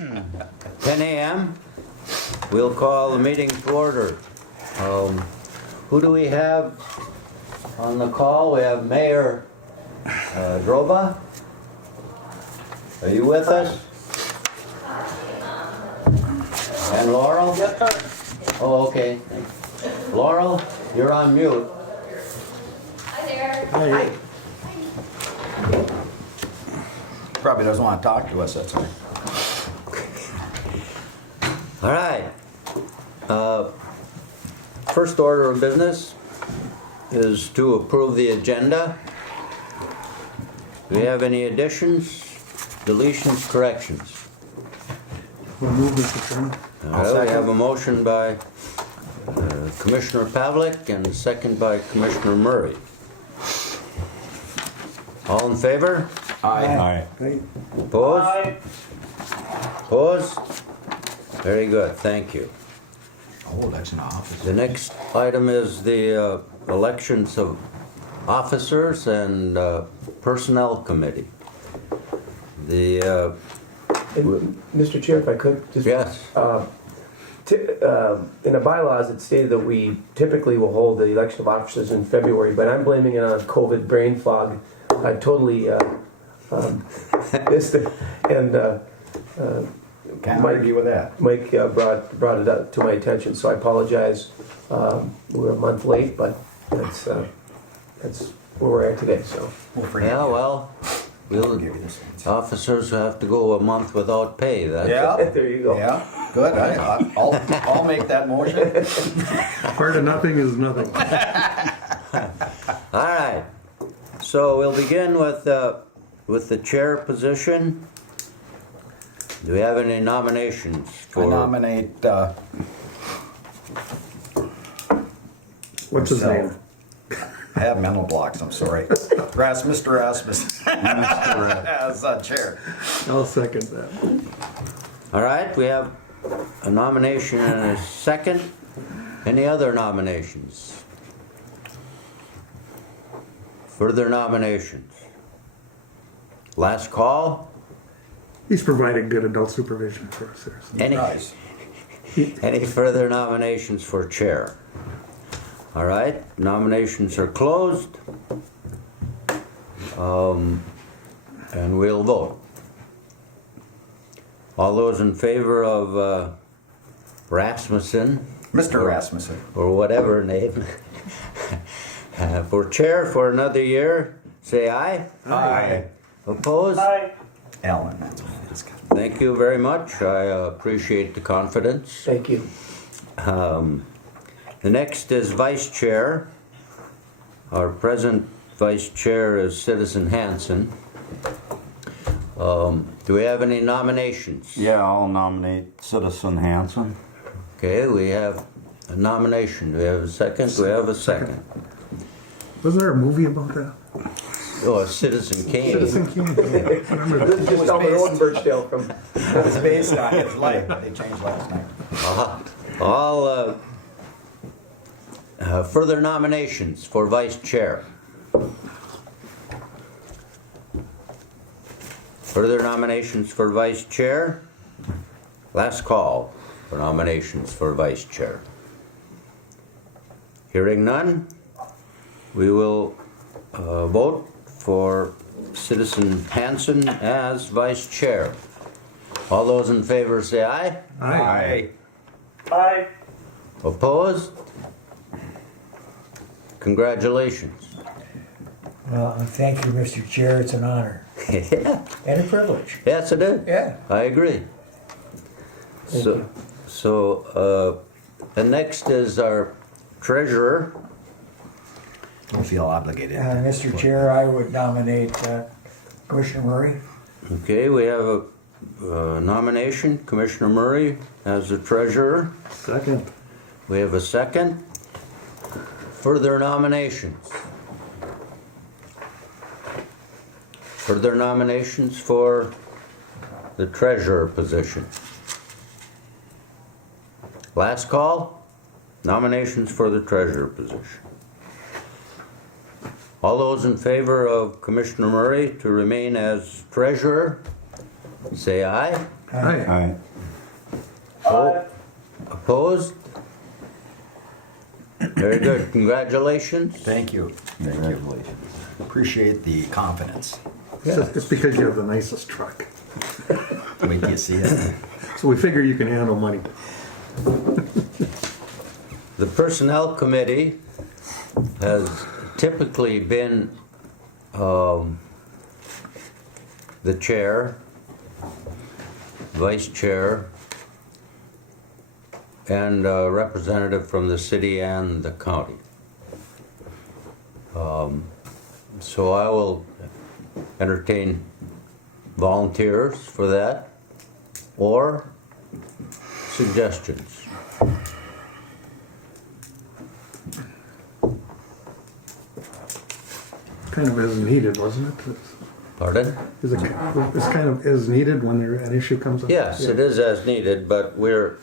10 a.m. We'll call the meeting to order. Who do we have on the call? We have Mayor Droba. Are you with us? And Laurel? Oh, okay. Laurel, you're on mute. Hi there. Hi. Probably doesn't want to talk to us, that's all. All right. First order of business is to approve the agenda. Do we have any additions, deletions, corrections? We'll move, Mr. Chairman. All right, we have a motion by Commissioner Pavlik and a second by Commissioner Murray. All in favor? Aye. Aye. Opposed? Opposed? Very good, thank you. Oh, that's an office. The next item is the elections of officers and Personnel Committee. The, Mr. Chair, if I could, just. yes, In the bylaws, it stated that we typically will hold the election of officers in February, but I'm blaming it on COVID brain fog. I totally missed it, and Can't Mike- argue with that. Mike brought it up to my attention, so I apologize. We're a month late, but that's where we're at today, so. We'll forgive yeah, you. well, We'll we'll, give you this. officers have to go a month without pay. That's Yeah, There you go. yeah, good. I'll make that motion. Part of nothing is nothing. All right, so we'll begin with the chair position. Do we have any nominations I for? nominate, What's his name? myself. I have mental blocks, I'm sorry. Mr. Rasmus as chair. I'll second that. All right, we have a nomination and a second. Any other nominations? Further nominations? Last call? He's providing good adult supervision for us there. So. Any, Nice. any further nominations for chair? All right, nominations are closed. And we'll vote. All those in favor of Rasmussen, Mr. Rasmussen. or whatever name, for chair for another year, say aye. Aye. Opposed? Ellen, that's what it is. Thank you very much. I appreciate the confidence. Thank you. The next is vice chair. Our present vice chair is Citizen Hanson. Do we have any nominations? Yeah, I'll nominate Citizen Hanson. Okay, we have a nomination. Do we have a second? Do we have a second? Wasn't there a movie about that? Oh, Citizen Kane. Citizen King. I remember that. This is just Elmer Rodenberg's tale from. It's based on his life, but they changed last night. All further nominations for vice chair. Further nominations for vice chair. Last call for nominations for vice chair. Hearing none, we will vote for Citizen Hanson as vice chair. All those in favor say aye. Aye. Opposed? Congratulations. Well, thank you, Mr. Chair. It's an honor Yeah, and a privilege. yes it is. Yeah. I agree. And next is our treasurer. Don't feel obligated. Mr. Chair, I would nominate Commissioner Murray. Okay, we have a nomination, Commissioner Murray as the treasurer. Second. We have a second. Further nominations. Further nominations for the treasurer position. Last call, nominations for the treasurer position. All those in favor of Commissioner Murray to remain as treasurer, say aye. Aye. Aye. Opposed? Very good. Congratulations. Thank you. Thank you. Congratulations. Appreciate the confidence. It's because you have the nicest truck. Wait till you see it. So we figure you can handle money. The Personnel Committee has typically been the chair, vice chair, and a representative from the city and the county. So I will entertain volunteers for that or suggestions. Kind of as needed, wasn't it? Pardon? It's kind of as needed when an issue comes up. Yes, it is as needed, but we have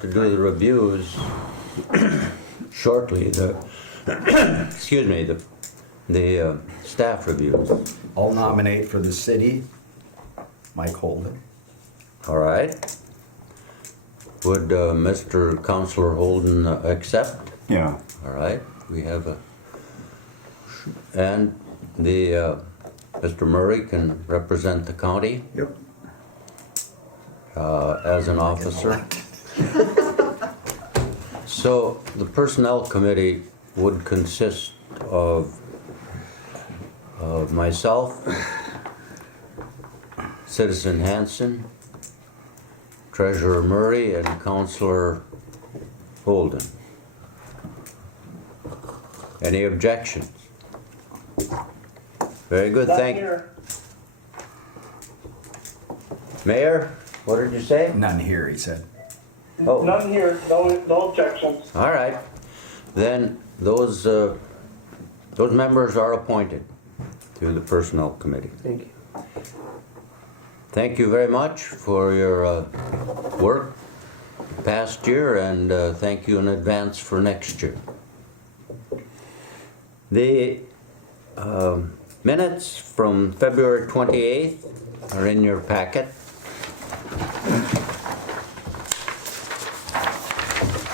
to do the reviews shortly. Excuse me, the staff reviews. I'll nominate for the city, Mike Holden. All right. Would Mr. Counselor Holden accept? Yeah. All right. We have and the Mr. Murray can represent the county Yep. as an officer. So the Personnel Committee would consist of myself, Citizen Hanson, Treasurer Murray, and Counselor Holden. Any objections? Very good, thank you. Mayor, what did you say? None here, he said. Oh, None here, no objections. all right. Then those members are appointed to the Personnel Committee. Thank you. Thank you very much for your work past year, and thank you in advance for next year. The minutes from February 28th are in your packet.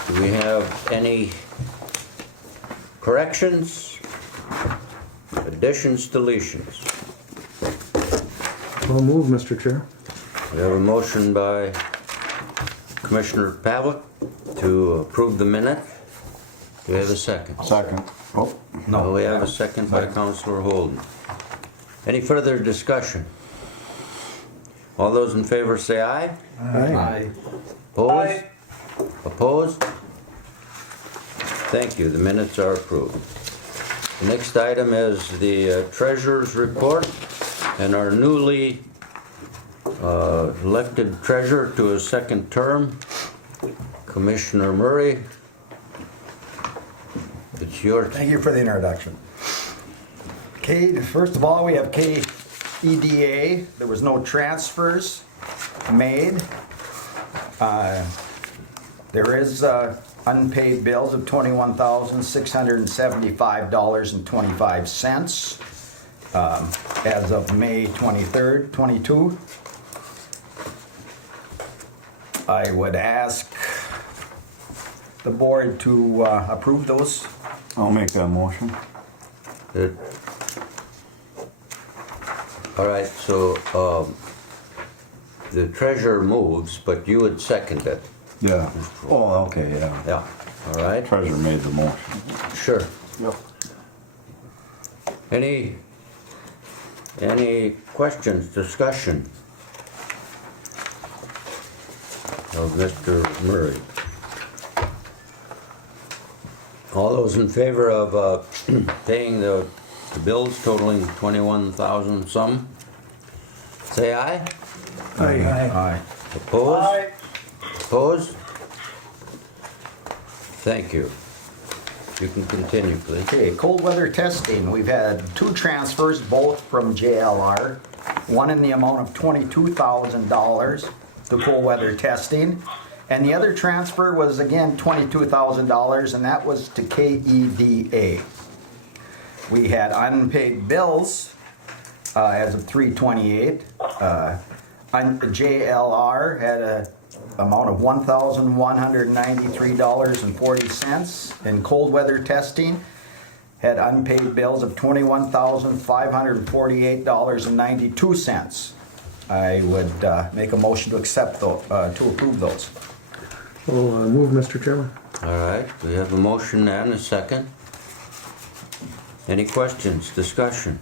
Do we have any corrections, additions, deletions? Well moved, Mr. Chair. We have a motion by Commissioner Pavlik to approve the minute. Do we have a second? Second. Oh, No, we have a second by Councilor Holden. Any further discussion? All those in favor say aye. Aye. Opposed? Aye. Opposed? Thank you, the minutes are approved. The next item is the treasurer's report and our newly elected treasurer to a second term, Commissioner Murray. It's your Thank you for the introduction. Okay, first of all, we have KEDA. There was no transfers made. There is unpaid bills of $21,675.25 as of May 23rd, 22. I would ask the board to approve those. I'll make that motion. Good. All right, so the treasurer moves, but you would second it. Yeah. Oh, okay, yeah. Yeah, all right, Treasurer made the motion. sure. Yep. Any questions, discussion of Mr. Murray? All those in favor of paying the bills totaling 21,000 some, say aye. Aye. Opposed? Aye. Opposed? Thank you. You can continue, please. Okay, cold weather testing. We've had two transfers, both from JLR. One in the amount of $22,000 to cold weather testing. And the other transfer was again $22,000, and that was to KEDA. We had unpaid bills as of 3/28. JLR had a amount of $1,193.40 in cold weather testing. Had unpaid bills of $21,548.92. I would make a motion to accept those, to approve those. I'll move, Mr. Chairman. All right, we have a motion and a second. Any questions, discussion?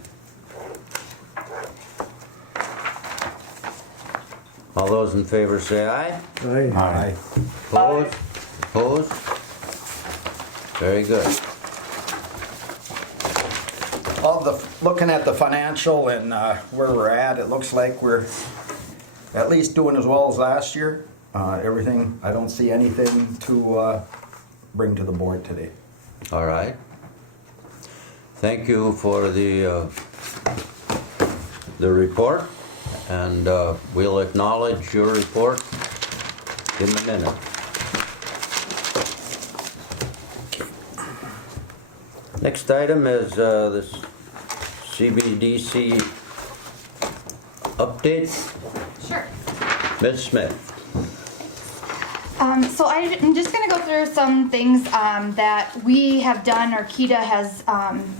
All those in favor say aye. Aye. Aye. Opposed? Opposed? Very good. Looking at the financial and where we're at, it looks like we're at least doing as well as last year. Everything, I don't see anything to bring to the board today. All right. Thank you for the report, and we'll acknowledge your report in a minute. Next item is this CBDC update. Sure. Ms. Smith. So I'm just going to go through some things that we have done, or KEDA has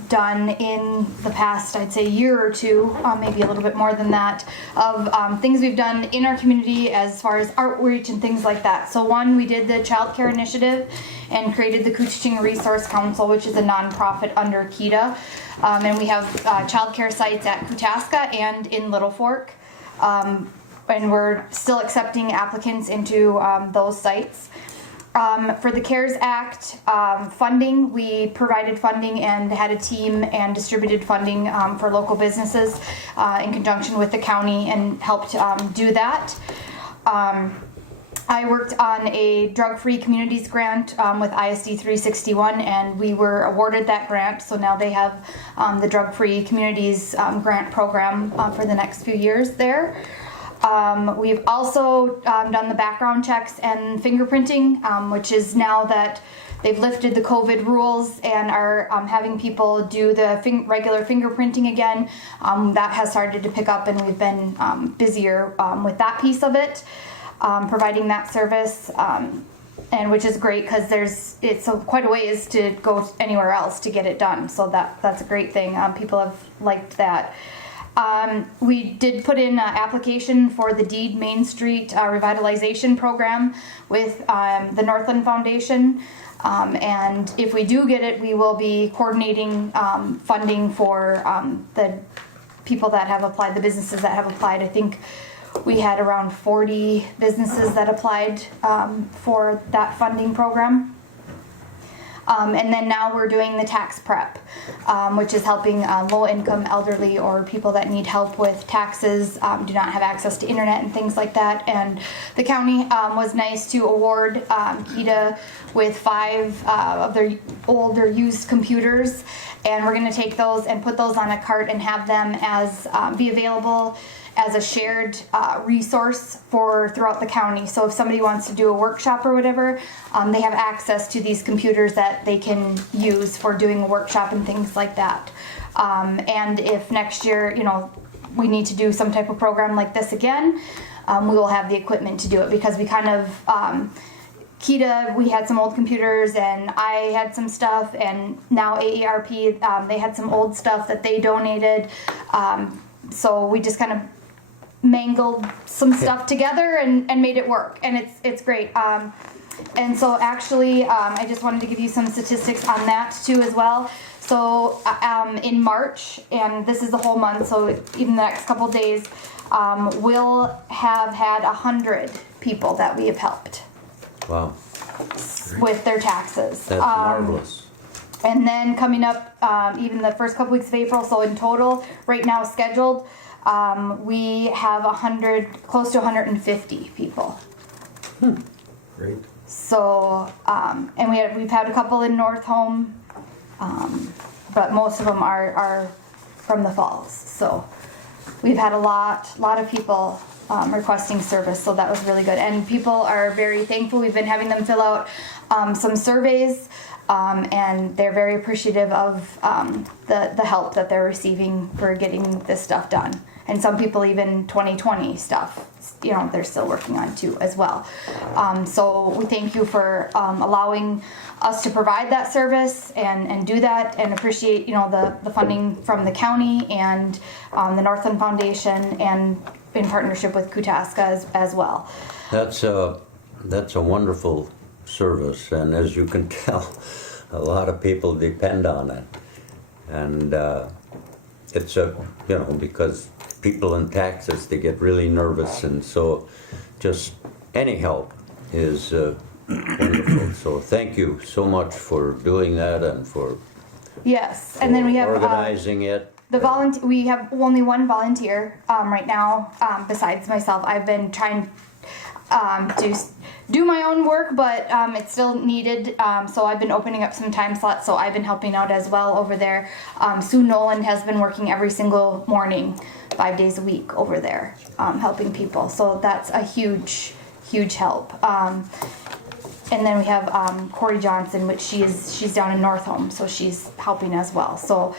done in the past, I'd say, year or two, maybe a little bit more than that, of things we've done in our community as far as outreach and things like that. So one, we did the child care initiative and created the Koochiching Resource Council, which is a nonprofit under KEDA. And we have child care sites at Kootaska and in Little Fork. And we're still accepting applicants into those sites. For the CARES Act funding, we provided funding and had a team and distributed funding for local businesses in conjunction with the county and helped do that. I worked on a drug-free communities grant with ISD 361, and we were awarded that grant, so now they have the drug-free communities grant program for the next few years there. We've also done the background checks and fingerprinting, which is now that they've lifted the COVID rules and are having people do the regular fingerprinting again. That has started to pick up, and we've been busier with that piece of it, providing that service, and which is great because it's quite a ways to go anywhere else to get it done. So that's a great thing. People have liked that. We did put in an application for the Deed Main Street revitalization program with the Northland Foundation, and if we do get it, we will be coordinating funding for the people that have applied, the businesses that have applied. I think we had around 40 businesses that applied for that funding program. And then now we're doing the tax prep, which is helping low-income elderly or people that need help with taxes, do not have access to internet and things like that. And the county was nice to award KEDA with 5 of their older used computers, and we're going to take those and put those on a cart and have them as be available as a shared resource for throughout the county. So if somebody wants to do a workshop or whatever, they have access to these computers that they can use for doing a workshop and things like that. And if next year, we need to do some type of program like this again, we will have the equipment to do it, because we kind of, KEDA, we had some old computers and I had some stuff, and now AERP, they had some old stuff that they donated. So we just kind of mangled some stuff together and made it work, and it's great. And so actually, I just wanted to give you some statistics on that too as well. So in March, and this is the whole month, so even the next couple days, we'll have had 100 people that we have helped. Wow. With their taxes. That's marvelous. And then coming up, even the first couple weeks of April, so in total, right now scheduled, we have close to 150 people. Great. So, and we've had a couple in North Home, but most of them are from the Falls. So we've had a lot of people requesting service, so that was really good. And people are very thankful. We've been having them fill out some surveys, and they're very appreciative of the help that they're receiving for getting this stuff done. and some people even 2020 stuff, they're still working on too as well. So we thank you for allowing us to provide that service and do that, and appreciate the funding from the county and the Northland Foundation, and in partnership with Koochiching as well. That's a wonderful service, and as you can tell, a lot of people depend on it. And it's because people in taxes, they get really nervous, and so just any help is wonderful. So thank you so much for doing that and for Yes, and then we have organizing it. we have only one volunteer right now, besides myself. I've been trying to do my own work, but it's still needed. So I've been opening up some time slots. So I've been helping out as well over there. Sue Nolan has been working every single morning, 5 days a week over there, helping people. So that's a huge help. And then we have Corey Johnson, which she's down in North Home, so she's helping as well. So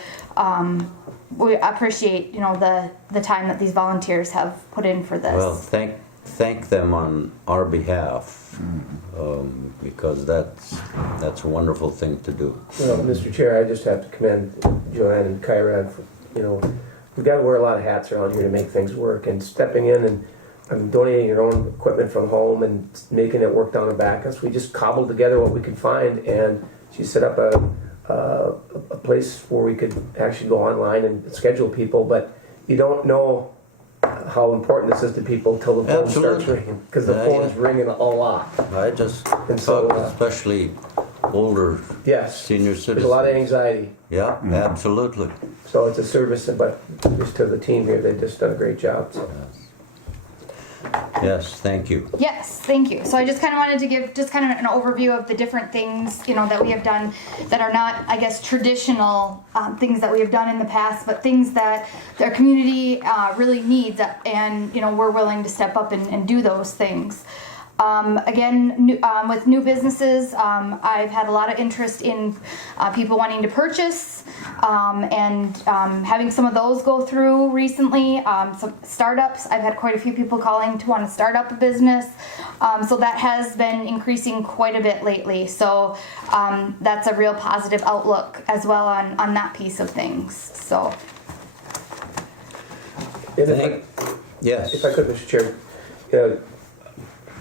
we appreciate the time that these volunteers have put in for this. Well, thank them on our behalf, because that's a wonderful thing to do. Mr. Chair, I just have to commend Joanne and Kyra for, we've got to wear a lot of hats around here to make things work, and stepping in and donating your own equipment from home and making it work down the back. We just cobbled together what we could find, and she set up a place where we could actually go online and schedule people, but you don't know how important this is to people till the phone starts ringing, because the phone's ringing a lot. I just And so, thought, especially older senior citizens. There's a lot of anxiety. Yeah, absolutely. So it's a service, but just to the team here, they've just done a great job. So. Yes, thank you. Yes, thank you. So I just kind of wanted to give just kind of an overview of the different things, that we have done that are not, I guess, traditional things that we have done in the past, but things that their community really needs, and, we're willing to step up and do those things. Again, with new businesses, I've had a lot of interest in people wanting to purchase, and having some of those go through recently. Some startups, I've had quite a few people calling to want to start up a business. So that has been increasing quite a bit lately. So that's a real positive outlook as well on that piece of things. So. Yes. If I could, Mr. Chair,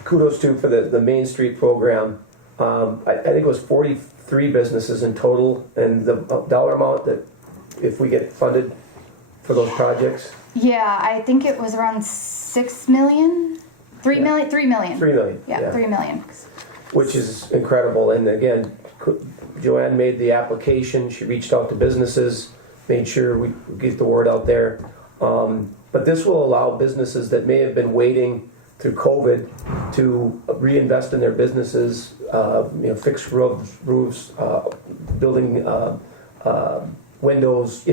kudos to for the Main Street program. I think it was 43 businesses in total, and the dollar amount that if we get funded for those projects. Yeah, I think it was around 6 million, 3 million, 3 million. 3 million. Yeah, 3 million. Which is incredible. And again, Joanne made the application. She reached out to businesses, made sure we get the word out there. But this will allow businesses that may have been waiting through COVID to reinvest in their businesses, fix roofs, building windows,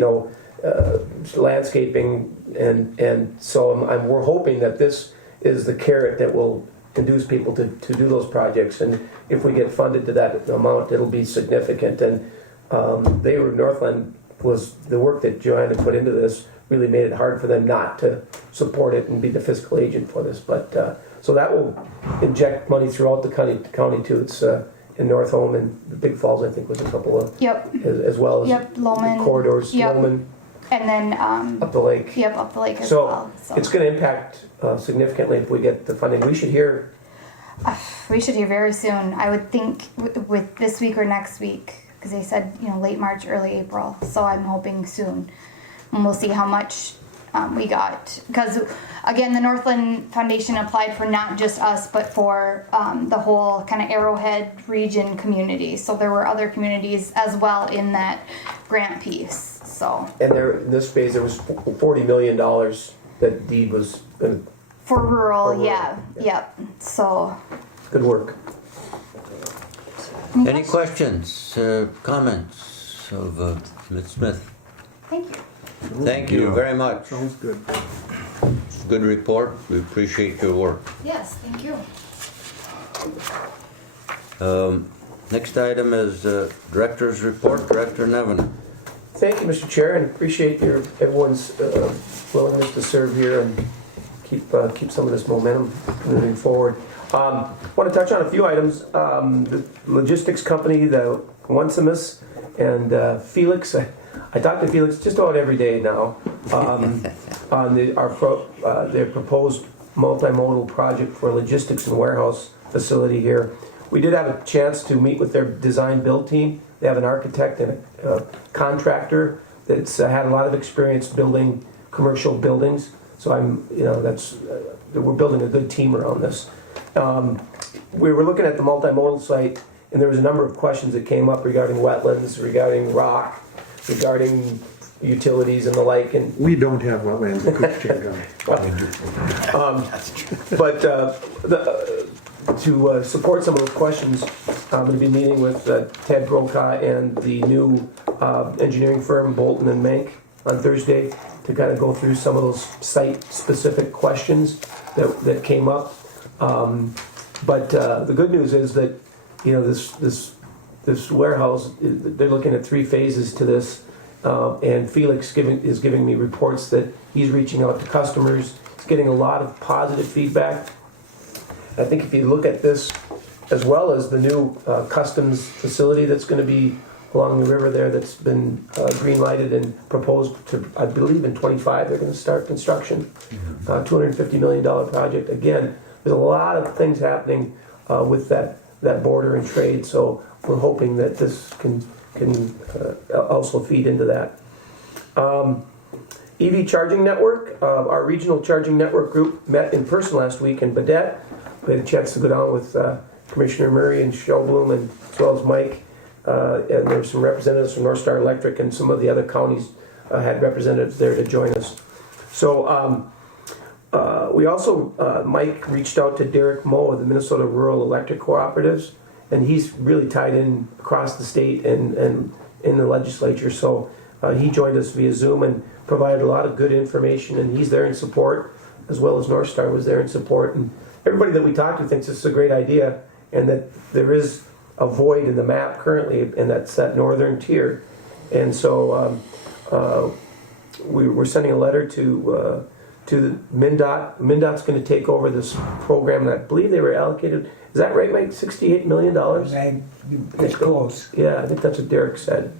landscaping, and so we're hoping that this is the carrot that will induce people to do those projects, and if we get funded to that amount, it'll be significant. And Northland was the work that Joanne had put into this really made it hard for them not to support it and be the fiscal agent for this. But so that will inject money throughout the county too. It's in North Home and the Big Falls, I think, was a couple of as well as Loman corridors, Loman, and then up the lake. Yep, up the lake as well. So it's going to impact significantly if we get the funding. We should hear. We should hear very soon. I would think with this week or next week, because they said late March, early April. So I'm hoping soon. And we'll see how much we got. Because, again, the Northland Foundation applied for not just us, but for the whole kind of Arrowhead region community. So there were other communities as well in that grant piece. So. And in this phase, there was $40 million that deed was going to. For rural, yeah. Yep. So. Good work. Any questions, comments of Ms. Smith? Thank you. Thank you very much. Sounds good. Good report. We appreciate your work. Yes, thank you. Next item is Director's Report. Director Nevin. thank you, Mr. Chair, and appreciate everyone's willingness to serve here and keep some of this momentum moving forward. Want to touch on a few items. The logistics company, the Onesimus, and Felix. I talk to Felix just about every day now on their proposed multimodal project for a logistics and warehouse facility here. We did have a chance to meet with their design build team. They have an architect and a contractor that's had a lot of experience building commercial buildings. So we're building a good team around this. We were looking at the multimodal site, and there was a number of questions that came up regarding wetlands, regarding rock, regarding utilities and the like. And We don't have wetlands in Koochiching County. But to support some of those questions, I'm going to be meeting with Ted Brokaw and the new engineering firm Bolton and Mank on Thursday to kind of go through some of those site-specific questions that came up. But the good news is that this warehouse, they're looking at 3 phases to this, and Felix is giving me reports that he's reaching out to customers. He's getting a lot of positive feedback. I think if you look at this, as well as the new customs facility that's going to be along the river there, that's been green lighted and proposed to, I believe in 25 they're going to start construction. $250 million project. Again, there's a lot of things happening with that border and trade, so we're hoping that this can also feed into that. EV charging network, our regional charging network group met in person last week in Badette. We had a chance to go down with Commissioner Murray and Shelbloom, and as well as Mike, and there were some representatives from North Star Electric, and some of the other counties had representatives there to join us. So we also, Mike reached out to Derek Moe of the Minnesota Rural Electric Cooperatives, and he's really tied in across the state and in the legislature. So he joined us via Zoom and provided a lot of good information, and he's there in support, as well as North Star was there in support. And everybody that we talked to thinks this is a great idea, and that there is a void in the map currently, and that's that northern tier. And so we're sending a letter to the MnDOT. MnDOT's going to take over this program, and I believe they were allocated, is that right, Mike? $68 million? It's close. Yeah, I think that's what Derek said.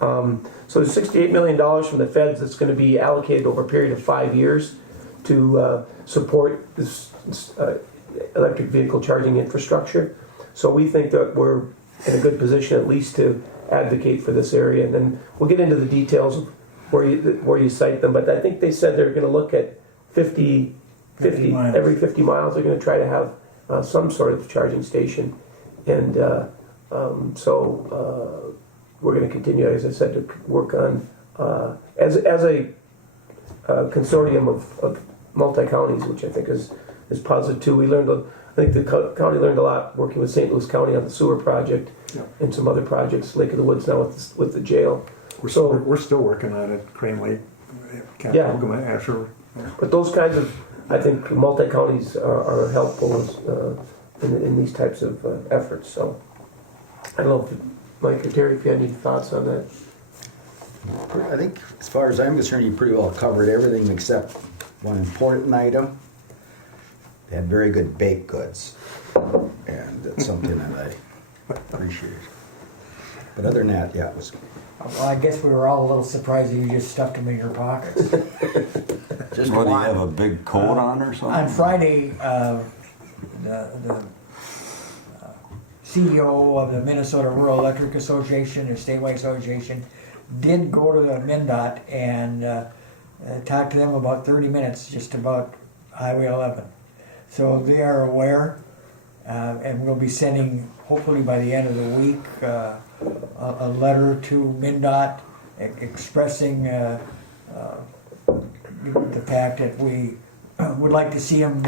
So there's $68 million from the feds that's going to be allocated over a period of 5 years to support this electric vehicle charging infrastructure. So we think that we're in a good position at least to advocate for this area, and then we'll get into the details of where you cite them. But I think they said they're going to look at 50 miles. every 50 miles. They're going to try to have some sort of charging station, and so we're going to continue, as I said, to work on as a consortium of multi-counties, which I think is positive too. I think the county learned a lot working with St. Louis County on the sewer project and some other projects, Lake of the Woods now with the jail. We're still working on it, Crane Lake, Asher. But those kinds of, I think, multi-counties are helpful in these types of efforts. So I don't know, Mike or Terry, if you had any thoughts on that. I think, as far as I'm concerned, you pretty well covered everything except one important item. They had very good baked goods, and that's something that I appreciate. But other than that, yeah, it was Well, I guess we were all a little surprised that you just stuffed them in your pockets. just What, do you one. have a big coat on or something? On Friday, the CEO of the Minnesota Rural Electric Association, or statewide association, did go to the MnDOT and talk to them about 30 minutes just about Highway 11. So they are aware, and we'll be sending, hopefully by the end of the week, a letter to MnDOT expressing the fact that we would like to see them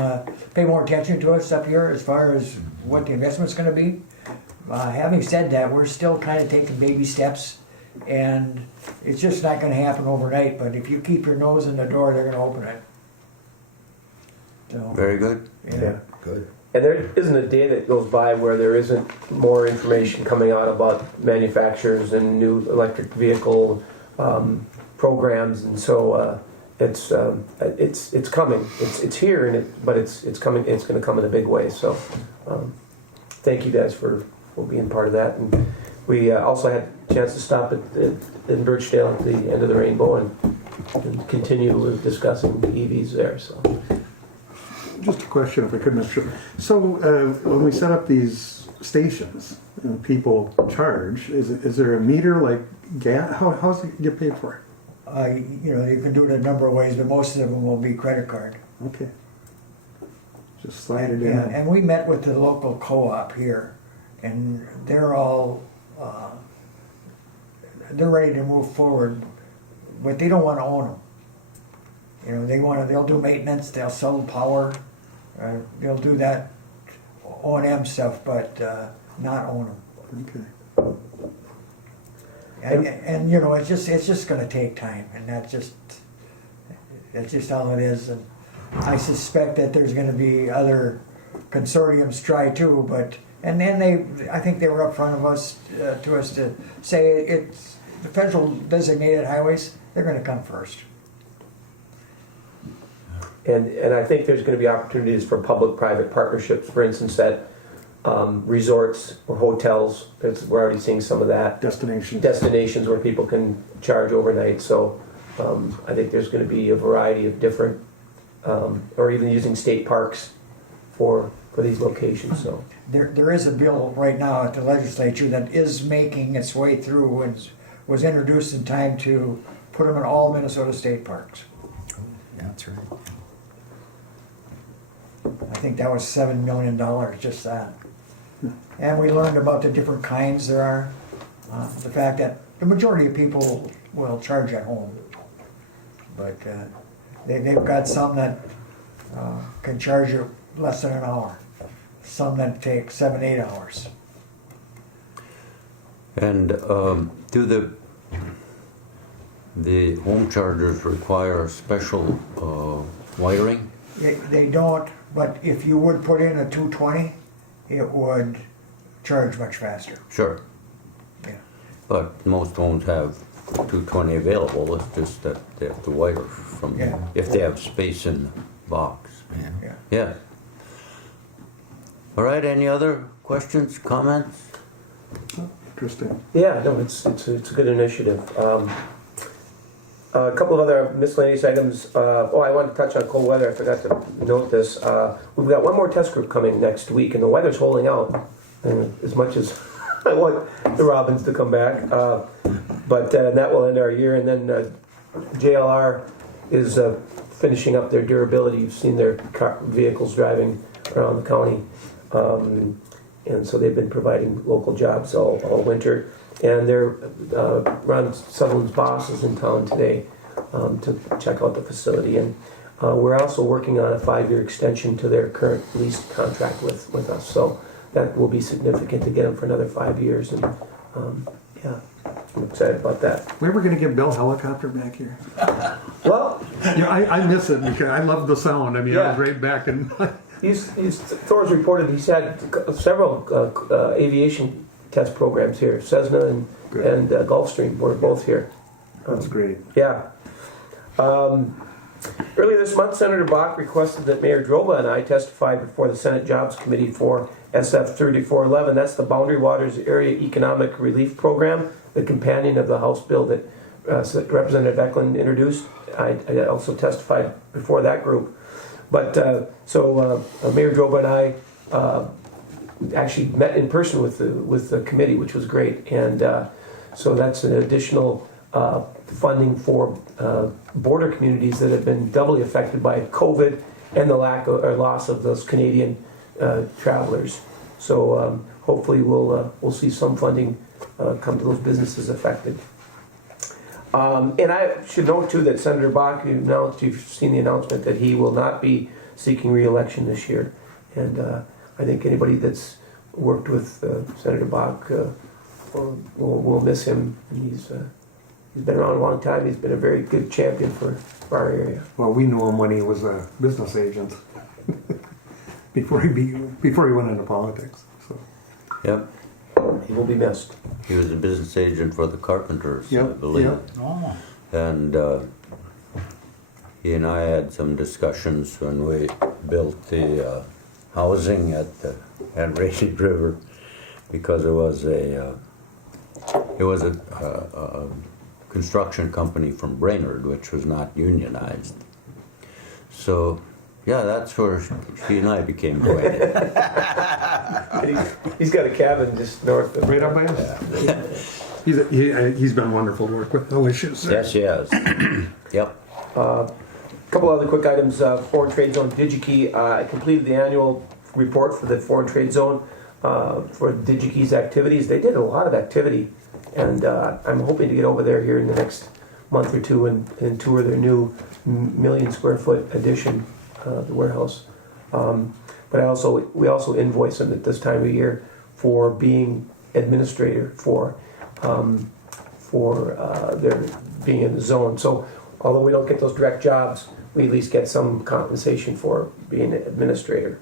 pay more attention to us up here as far as what the investment's going to be. Having said that, we're still kind of taking baby steps, and it's just not going to happen overnight. But if you keep your nose in the door, they're going to open it. So, Very good. Yeah. Good. And there isn't a day that goes by where there isn't more information coming out about manufacturers and new electric vehicle programs, and so it's coming. It's here, and but it's coming. It's going to come in a big way. So thank you guys for being part of that. And we also had a chance to stop in Birchdale at the end of the rainbow and continue with discussing the EVs there. So. Just a question, if I could, Mr. Chair. So when we set up these stations and people charge, is there a meter like gas? How's it get paid for? You know, you can do it a number of ways, but most of them will be credit card. Okay. Just slide it in. Yeah, and we met with the local co-op here, and they're all they're ready to move forward, but they don't want to own them. You know, they'll do maintenance, they'll sell power, they'll do that O&M stuff, but not own them. Okay. And you know, it's just going to take time, and that's just how it is. And I suspect that there's going to be other consortiums try too, and then I think they were upfront of us to say it's the federal designated highways. They're going to come first. And I think there's going to be opportunities for public-private partnerships, for instance, at resorts or hotels. We're already seeing some of that. Destinations where people can charge overnight. So I think there's going to be a variety of different, or even using state parks for these locations. So there is a bill right now at the legislature that is making its way through and was introduced in time to put them in all Minnesota state parks. Yeah, that's right. I think that was $7 million, just that. And we learned about the different kinds there are. The fact that the majority of people will charge at home. But they've got some that can charge you less than an hour. Some that take 7-8 hours. And do the home chargers require special wiring? They don't, but if you would put in a 220, it would charge much faster. Sure. Yeah. But most homes have 220 available. It's just that they have to wire from if they have space in the box. Yeah. Yeah. All right. Any other questions, comments? Interesting. yeah, no, it's a good initiative. A couple of other miscellaneous items. I wanted to touch on cold weather. I forgot to note this. We've got one more test group coming next week, and the weather's holding out. And as much as I want the Robins to come back, but that will end our year. And then JLR is finishing up their durability. You've seen their vehicles driving around the county, and so they've been providing local jobs all winter. And they're Ron Sutherland's boss is in town today to check out the facility. And we're also working on a 5-year extension to their current lease contract with us. So that will be significant to get them for another 5 years. And yeah, I'm excited about that. We ever going to get Bill Helicopter back here? Well, Yeah, I miss it because I love the sound. I mean, I was right back in. Thor's reported he's had several aviation test programs here. Cessna and Gulfstream were both here. That's great. Yeah. Earlier this month, Senator Bach requested that Mayor Droba and I testify before the Senate Jobs Committee for SF 3411. That's the Boundary Waters Area Economic Relief Program, the companion of the House bill that Representative Eklund introduced. I also testified before that group. But Mayor Droba and I actually met in person with the committee, which was great. And so that's an additional funding for border communities that have been doubly affected by COVID and the lack of, or loss of those Canadian travelers. So hopefully we'll see some funding come to those businesses affected. And I should note too that Senator Bach announced, you've seen the announcement that he will not be seeking re-election this year. And I think anybody that's worked with Senator Bach will miss him. And he's been around a long time. He's been a very good champion for our area. Well, we knew him when he was a business agent before he went into politics. So. Yep. he will be missed. He was a business agent for the carpenters, I Yep, believe. yep. Oh, And he and I had some discussions when we built the housing at Rainy River, because it was a construction company from Brainerd, which was not unionized. So, yeah, that's where she and I became acquainted. He's got a cabin just north of. Right up by us. He's been wonderful to work with. No issues there. Yes, he has. Yep. Couple other quick items. Foreign Trade Zone DigiKey. I completed the annual report for the Foreign Trade Zone for DigiKey's activities. They did a lot of activity, and I'm hoping to get over there here in the next month or two and tour their new 1 million square foot addition, the warehouse. But we also invoice them at this time of year for being administrator for their being in the zone. So although we don't get those direct jobs, we at least get some compensation for being an administrator.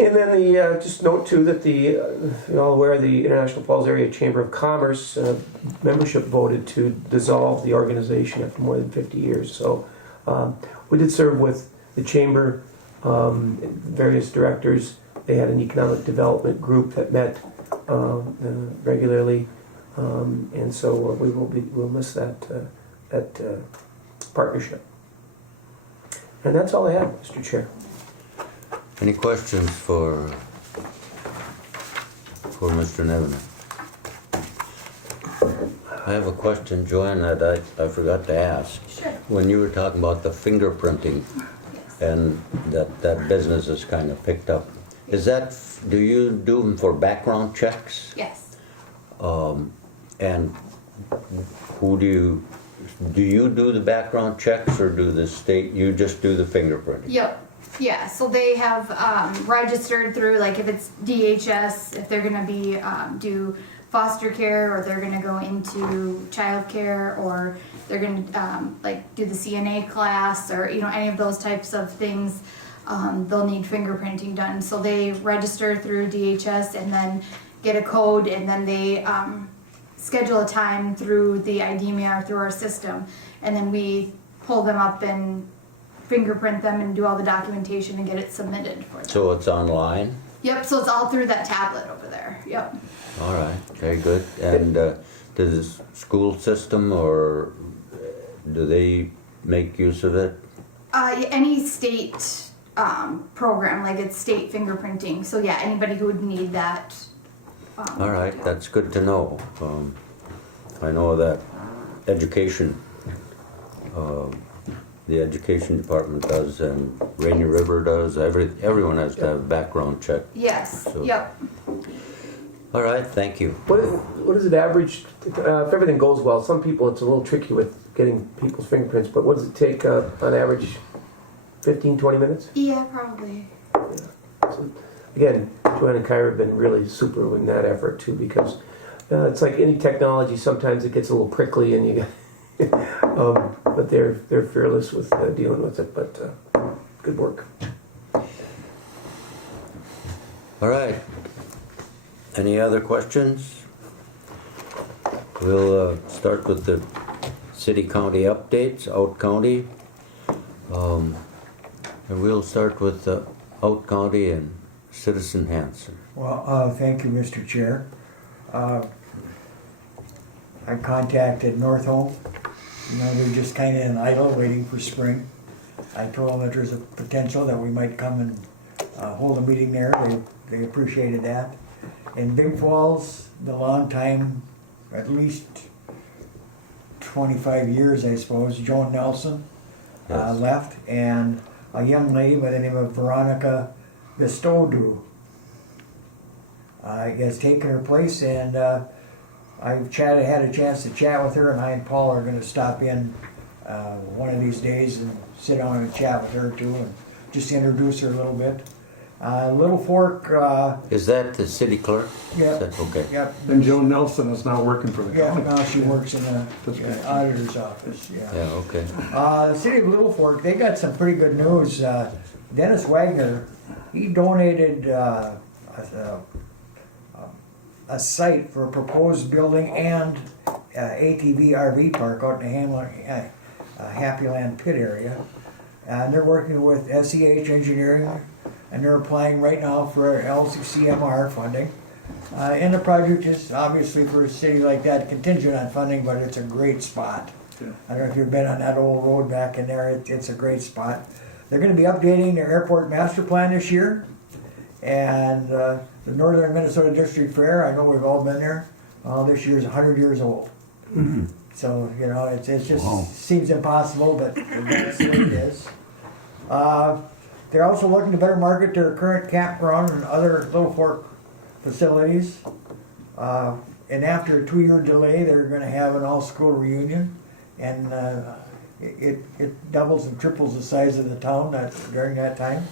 And then just note too that you're all aware the International Falls Area Chamber of Commerce membership voted to dissolve the organization after more than 50 years. So we did serve with the chamber, various directors. They had an economic development group that met regularly, and so we'll miss that partnership. And that's all I have, Mr. Chair. Any questions for Mr. Nevin? I have a question, Joanne, that I forgot to ask. Sure. When you were talking about the fingerprinting and that business is kind of picked up, do you do them for background checks? Yes. And who do you do the background checks, or do the state, you just do the fingerprinting? Yep. Yeah, so they have registered through, like if it's DHS, if they're gonna be do foster care, or they're gonna go into child care, or they're gonna like do the CNA class, or any of those types of things, they'll need fingerprinting done. So they register through DHS and then get a code, and then they schedule a time through the IDEMIA or through our system, and then we pull them up and fingerprint them and do all the documentation and get it submitted for them. So it's online? Yep, so it's all through that tablet over there. Yep. All right, very good. And does the school system, or do they make use of it? Any state program, like it's state fingerprinting. So yeah, anybody who would need that. All right, that's good to know. I know that education, the education department does, and Rainy River does. Everyone has to have a background check. Yes. So- Yep. All right, thank you. What is it average? If everything goes well, some people it's a little tricky with getting people's fingerprints, but what does it take on average? 15, 20 minutes? Yeah, probably. So, again, Joanne and Kyra have been really super in that effort too, because it's like any technology, sometimes it gets a little prickly and you get, but they're fearless with dealing with it, but good work. All right. Any other questions? We'll start with the city-county updates, Out County. And we'll start with Out County and Citizen Hanson. Well, thank you, Mr. Chair. I contacted North Home. They're just kind of in idle, waiting for spring. I told them that there's a potential that we might come and hold a meeting there. They appreciated that. In Big Falls, the long time, at least 25 years, I suppose, Joan Nelson Yes. left, and a young lady by the name of Veronica Bestodu has taken her place, and I've had a chance to chat with her, and I and Paul are going to stop in one of these days and sit down and chat with her too, and just introduce her a little bit. Little Fork, Is that the city clerk? yeah, Is that- okay. yep. And Joan Nelson is now working for the Yeah, county. now she works in That's good. the auditor's office, yeah. Yeah, okay. The city of Little Fork, they got some pretty good news. Dennis Wagner, he donated a site for a proposed building and ATV RV park out in the Happy Land pit area. And they're working with SEH Engineering, and they're applying right now for LCCMR funding. And the project is obviously for a city like that contingent on funding, but it's a great spot. Yeah. I don't know if you've been on that old road back in there, it's a great spot. They're gonna be updating their airport master plan this year. And the Northern Minnesota District Fair, I know we've all been there, this year's 100 years old. So, you know, it just seems impossible, but that's what it is. They're also looking to better market their current campground and other Little Fork facilities. And after a 2-year delay, they're gonna have an all-school reunion. And it doubles and triples the size of the town during that time.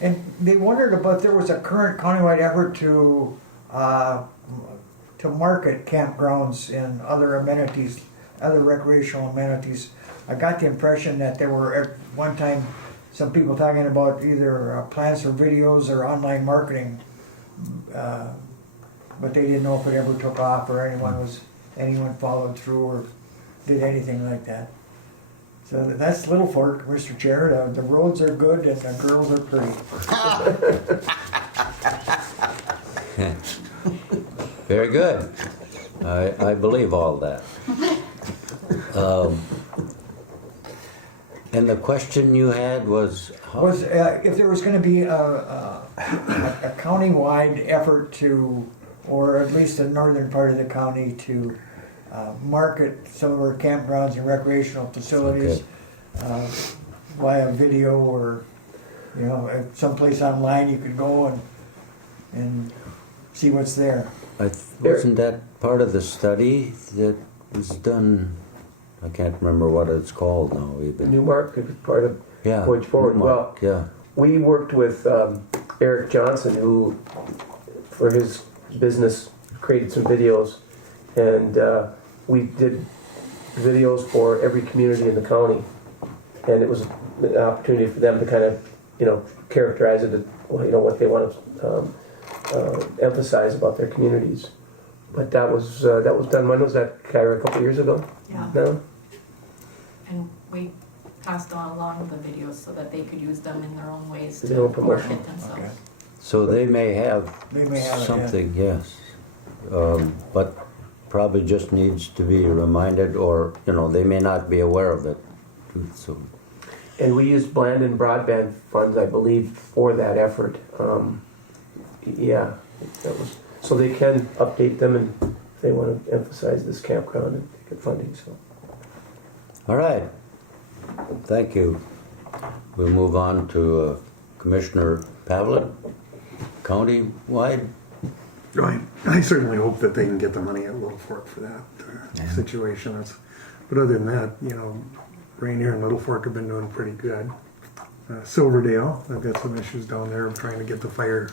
And they wondered about there was a current countywide effort to market campgrounds and other amenities, other recreational amenities. I got the impression that there were at one time some people talking about either plans for videos or online marketing, but they didn't know if it ever took off or anyone followed through or did anything like that. So that's Little Fork, Mr. Chair. The roads are good and the girls are pretty. Very good. I believe all that. And the question you had was how? Was if there was going to be a county-wide effort to, or at least the northern part of the county to market some of our campgrounds and recreational facilities via video, or you know, at someplace online you could go and see what's there. Wasn't that part of the study that was done? I can't remember what it's called now. Newmark is part of Going Forward. Newmark, Well, we worked with Eric Johnson, who, for his business, created some videos, and we did videos for every community in the county, and it was an opportunity for them to kind of, you know, characterize it, you know, what they want to emphasize about their communities. But that was done. When was that, Kyra? A couple years ago? Yeah. No? And we passed along the videos so that they could use them in their own ways Their to own promotion. market themselves. Okay. So they may have something, yes. But probably just needs to be reminded, or, you know, they may not be aware of it. So, And we used Blandon broadband funds, I believe, for that effort. That was, so they can update them, and if they want to emphasize this campground and get funding. So, all right. Thank you. We'll move on to Commissioner Pavlik, county-wide. I certainly hope that they can get the money at Little Fork for that situation. But other than that, you know, Rainier and Little Fork have been doing pretty good. Silverdale, I've got some issues down there. I'm trying to get the fire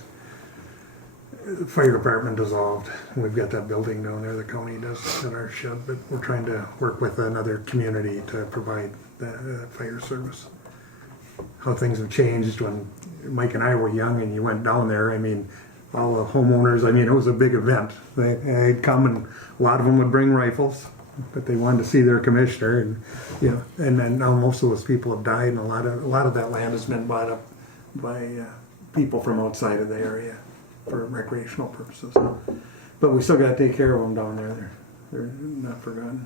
department dissolved. We've got that building down there the county does at our shed, but we're trying to work with another community to provide that fire service. How things have changed when Mike and I were young and you went down there. I mean, all the homeowners, I mean, it was a big event. They'd come and a lot of them would bring rifles, but they wanted to see their commissioner, and you know, and then now most of those people have died, and a lot of that land has been bought up by people from outside of the area for recreational purposes. But we still got to take care of them down there. They're not forgotten.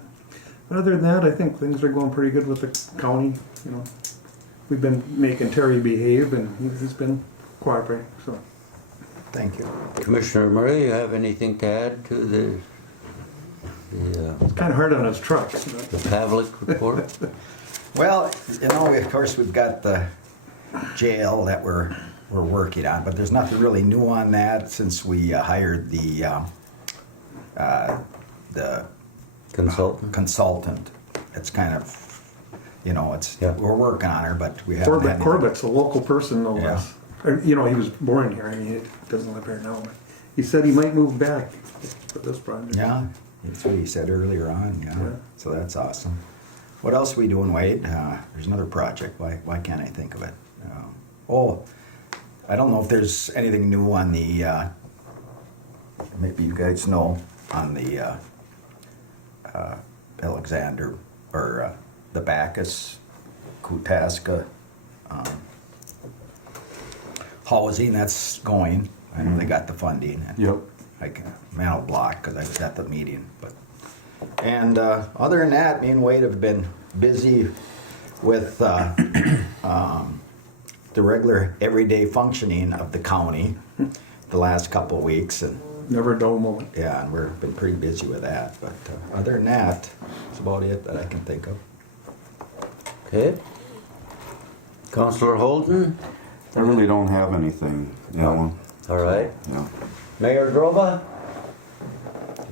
But other than that, I think things are going pretty good with the county. You know, we've been making Terry behave, and he's been cooperating. So, Thank you. Commissioner Murray, you have anything to add to the it's kind of hard on his trucks. the Pavlik report? Well, you know, of course, we've got the jail that we're working on, but there's nothing really new on that since we hired the consultant. It's kind of, you know, we're working on her, but we haven't. Corbett's a local person, no Yeah. less. You know, he was born here. I mean, he doesn't live here now. But he said he might move back for this project. Yeah, that's what he said earlier on. Yeah, Yeah. So that's awesome. What else are we doing, Wade? There's another project. Why can't I think of it? I don't know if there's anything new on the maybe you guys know, on the Alexander, or the Bacchus, Koochiching housing that's going. I know they got the funding. Yep. I can, man, I'll block because I was at the meeting. And other than that, me and Wade have been busy with the regular everyday functioning of the county the last couple of weeks, and Never a dull moment. yeah, and we've been pretty busy with that. But other than that, that's about it that I can think of. Okay. Councillor Holden? I really don't have anything, you know. All right. Yeah. Mayor Droba?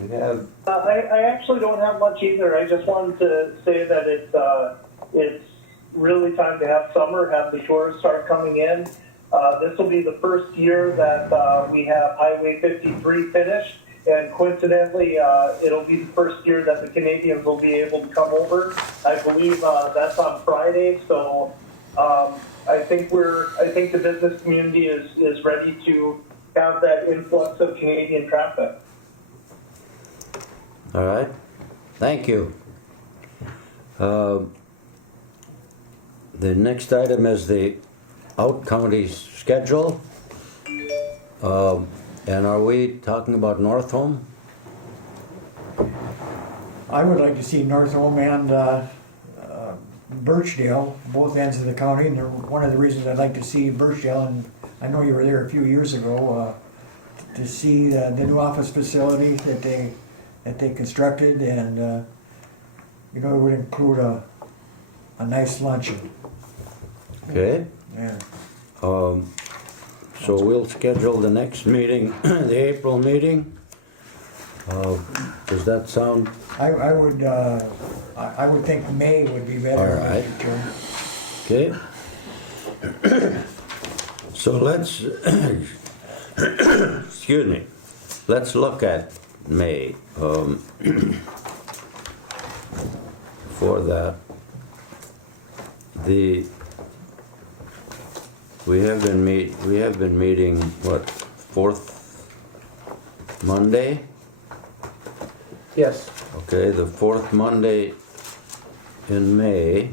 You have, I actually don't have much either. I just wanted to say that it's really time to have summer, have the tourists start coming in. This will be the first year that we have Highway 53 finished, and coincidentally, it'll be the first year that the Canadians will be able to come over. I believe that's on Friday, so I think the business community is ready to have that influx of Canadian traffic. all right. Thank you. The next item is the out-county schedule. And are we talking about North Home? I would like to see North Home and Birchdale, both ends of the county, and one of the reasons I'd like to see Birchdale, and I know you were there a few years ago, to see the new office facility that they constructed, and it would include a nice luncheon. Okay. Yeah. So we'll schedule the next meeting, the April meeting. Does that sound? I would think May would be better. All right. Okay. So let's, excuse me, let's look at May. For that, we have been meeting, what, fourth Monday? Yes. Okay, the fourth Monday in May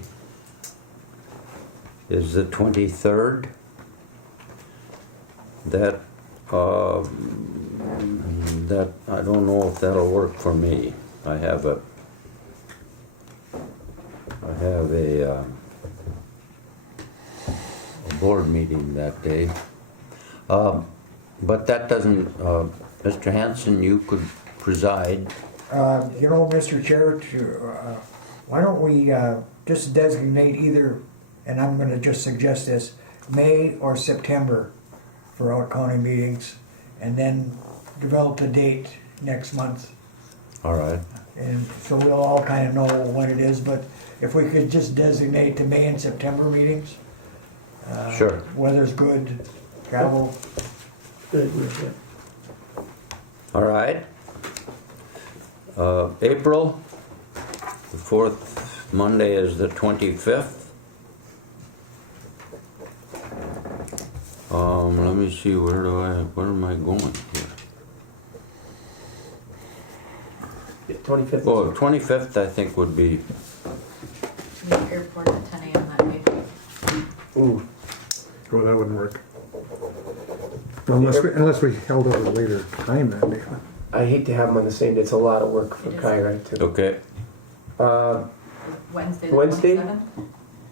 is the 23rd. That I don't know if that'll work for me. I have a board meeting that day. But that doesn't, Mr. Hanson, you could preside. Mr. Chair, why don't we just designate either, and I'm going to just suggest this, May or September for our county meetings, and then develop the date next month. All right. And so we'll all kind of know when it is, but if we could just designate the May and September meetings. Sure. Weather's good, travel. Good. All right. April, the fourth Monday is the 25th. Let me see, where am I going here? 25th. Oh, 25th I think would be, The airport at 10 a.m. that day. Ooh. Well, that wouldn't work. Unless we held out a later time that day. I hate to have them on the same day. It's a lot of work for It is. Kyra too. okay, Wednesday, Wednesday? 27th?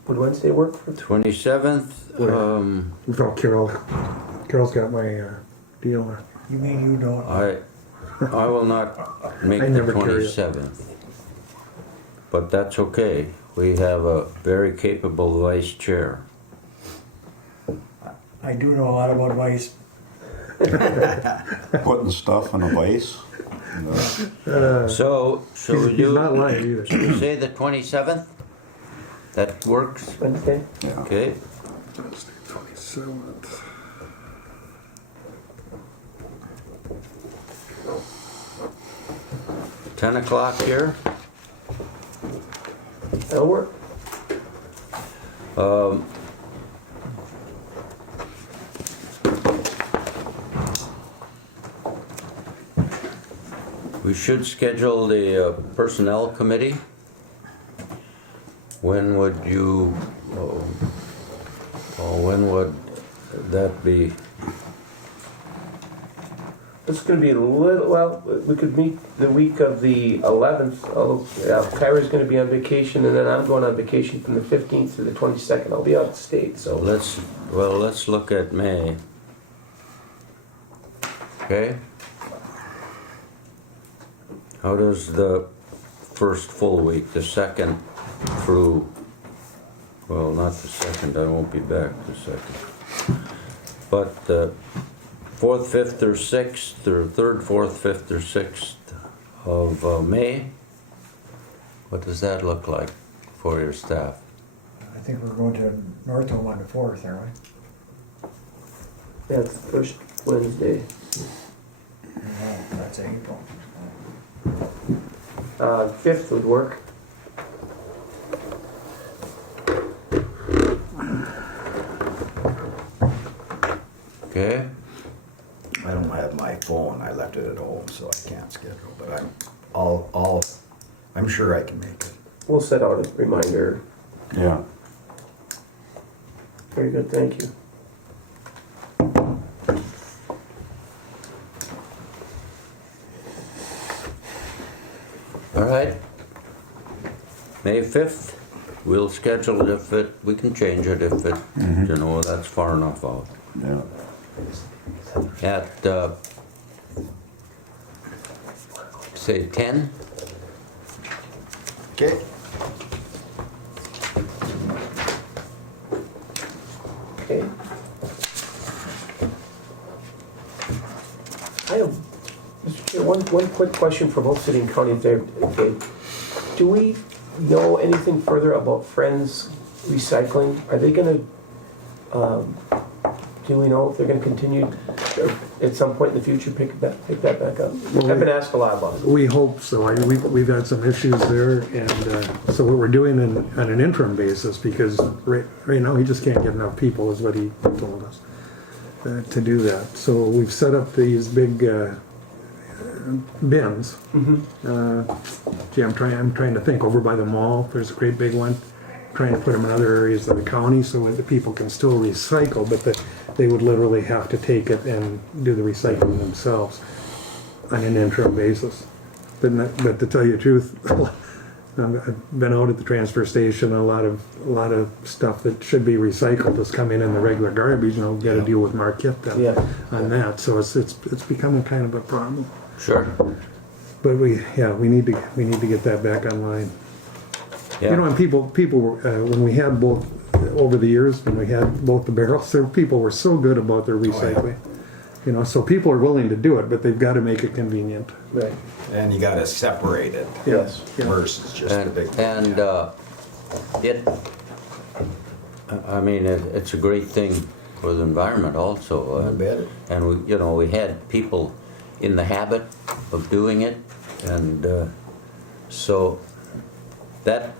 Would Wednesday work for? 27th, We thought Carol's got my deal. You mean you don't? I will not make I the never carry it. 27th. But that's okay. We have a very capable vice chair. I do know a lot about vice. Putting stuff in a vase. So we He's do, not lying either. should we say the 27th? That works, Wednesday? Yeah. okay? Thursday, 27th. Ten o'clock here. That'll work. We should schedule the personnel committee. When would you, when would that be? It's gonna be a little, well, we could meet the week of the 11th. Kyra's gonna be on vacation, and then I'm going on vacation from the 15th to the 22nd. I'll be out of state, so. Let's look at May. Okay? How does the first full week, the second through, well, not the second, I won't be back the second. But the 4th, 5th, or 6th, or 3rd, 4th, 5th, or 6th of May, what does that look like for your staff? I think we're going to North Home on the 4th, aren't we? Yeah, it's the first Wednesday. No, that's April. 5th would work. Okay? I don't have my phone, I left it at home, so I can't schedule, but I'm sure I can make it. We'll set out a reminder. Yeah. Very good, thank you. All right. May 5th, we'll schedule it if it, we can change it if it, you know, that's far enough out. Yeah. At, say 10? Okay. Okay. I have, Mr. Chair, one quick question for both city and county if they're, okay. Do we know anything further about Friends Recycling? Are they gonna, do we know if they're gonna continue at some point in the future pick that back up? I've been asked a lot about it. We hope so. We've had some issues there, and so what we're doing on an interim basis, because right now he just can't get enough people, is what he told us, to do that. So we've set up these big bins. Gee, I'm trying to think. Over by the mall, there's a great big one. Trying to put them in other areas of the county so that the people can still recycle, but they would literally have to take it and do the recycling themselves on an interim basis. But to tell you the truth, I've been out at the transfer station. A lot of stuff that should be recycled has come in the regular garbage, and I've got to deal with Marquette on that. So it's becoming kind of a problem. Sure. But we need to get that back online. Yeah. You know, and people when we had both over the years, when we had both the barrels, people were so good about their recycling. You know, so people are willing to do it, but they've got to make it convenient. Right. And you gotta separate it Yes. versus just the big one. And I mean, it's a great thing for the environment also. I bet it. And we had people in the habit of doing it, and so that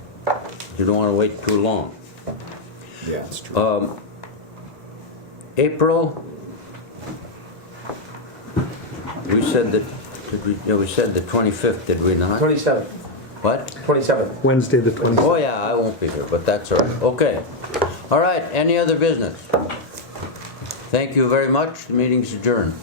you don't want to wait too long. Yeah, it's true. April, we said that. We said the 25th, did we not? 27th. What? 27th. Wednesday the 20th. Oh yeah, I won't be here, but that's all right. Okay. All right. Any other business? Thank you very much. The meeting's adjourned.